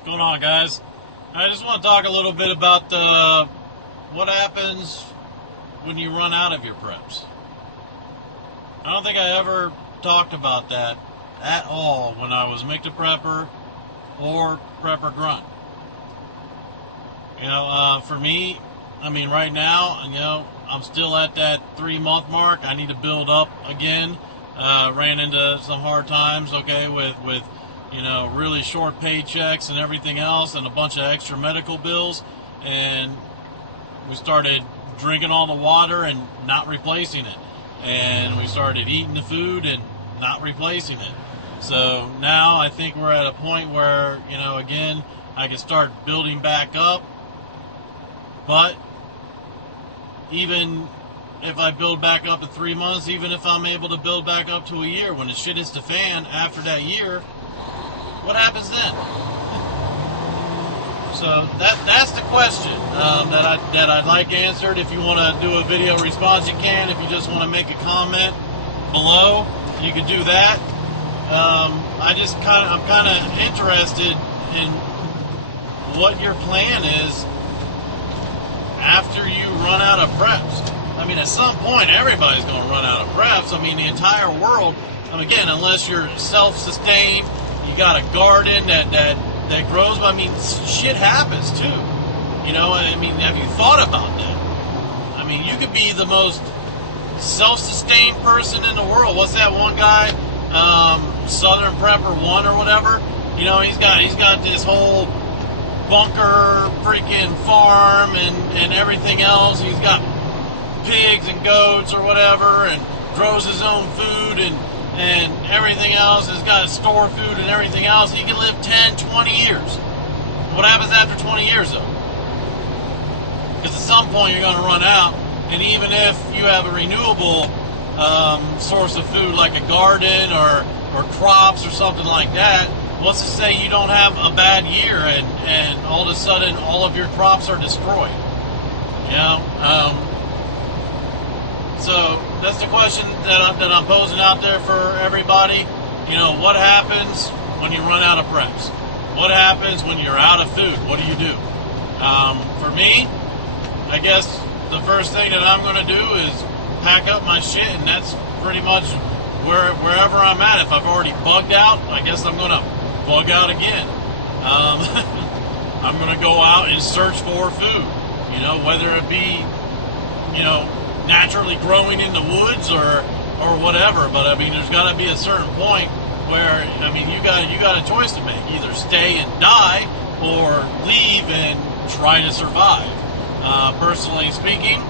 What's going on, guys? I just want to talk a little bit about what happens when you run out of your preps. I don't think I ever talked about that at all when I was MICTA prepper or prepper grunt. For me, right now, I'm still at that 3-month mark. I need to build up again. Ran into some hard times, with really short paychecks and everything else, and a bunch of extra medical bills, and we started drinking all the water and not replacing it, and we started eating the food and not replacing it. So now I think we're at a point where, again, I can start building back up, but even if I build back up in 3 months, even if I'm able to build back up to a year, when the shit hits the fan after that year, what happens then? So that's the question that I'd like answered. If you want to do a video response, you can. If you just want to make a comment below, you can do that. I'm kind of interested in what your plan is after you run out of preps. At some point, everybody's going to run out of preps. The entire world. Again, unless you're self-sustained, you got a garden that grows. But shit happens too. Have you thought about that? You could be the most self-sustained person in the world. What's that one guy, Southern Prepper 1 or whatever? He's got this whole bunker freaking farm and everything else. He's got pigs and goats or whatever, and grows his own food and everything else. Has got store food and everything else. He can live 10, 20 years. What happens after 20 years though? Because at some point you're going to run out, and even if you have a renewable source of food like a garden or crops or something like that, let's just say you don't have a bad year and all of a sudden all of your crops are destroyed. So that's the question that I'm posing out there for everybody. What happens when you run out of preps? What happens when you're out of food? What do you do? For me, I guess the first thing that I'm going to do is pack up my shit, and that's pretty much wherever I'm at. If I've already bugged out, I guess I'm going to bug out again. I'm going to go out and search for food, whether it be, naturally growing in the woods or whatever. But there's got to be a certain point where you got a choice to make: either stay and die or leave and try to survive. Personally speaking,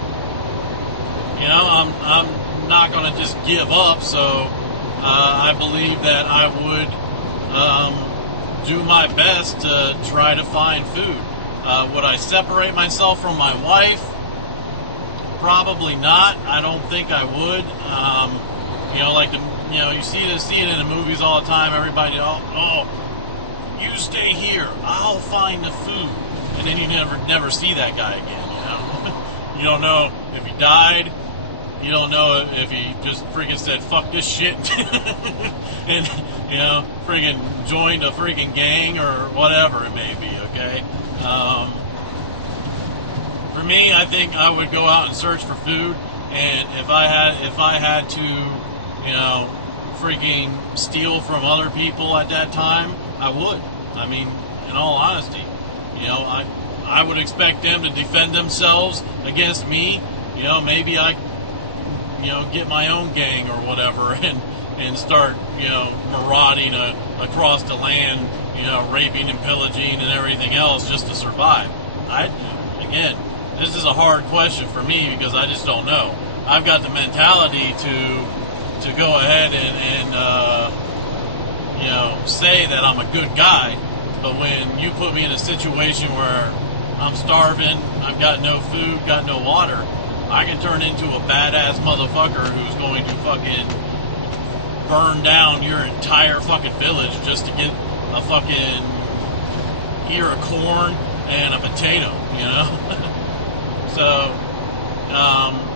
I'm not going to just give up. So I believe that I would do my best to try to find food. Would I separate myself from my wife? Probably not. I don't think I would. You see it in the movies all the time. Everybody, you stay here. I'll find the food, and then you never see that guy again. You don't know if he died. You don't know if he just freaking said "fuck this shit" and freaking joined a freaking gang or whatever it may be. Okay. For me, I think I would go out and search for food, and if I had to, freaking steal from other people at that time, I would. In all honesty, I would expect them to defend themselves against me. Maybe I, get my own gang or whatever, and start, marauding across the land, raping and pillaging and everything else just to survive. This is a hard question for me because I just don't know. I've got the mentality to go ahead and say that I'm a good guy, but when you put me in a situation where I'm starving, I've got no food, got no water, I can turn into a badass motherfucker who's going to fucking burn down your entire fucking village just to get a fucking ear of corn and a potato, So,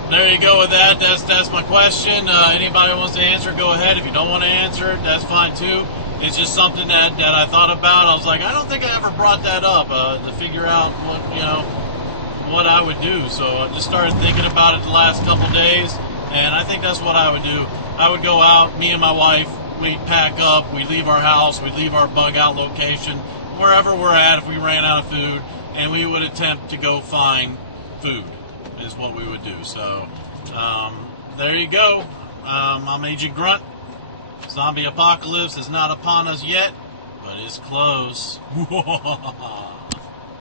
there you go with that. That's my question. Anybody wants to answer, go ahead. If you don't want to answer it, that's fine too. it's just something that I thought about. I was like, I don't think I ever brought that up to figure out what I would do. So I just started thinking about it the last couple days, and I think that's what I would do. I would go out, me and my wife, we'd pack up, we'd leave our house, we'd leave our bug out location, wherever we're at if we ran out of food, and we would attempt to go find food is what we would do. So there you go. I'm Agent Grunt. Zombie apocalypse is not upon us yet, but it's close.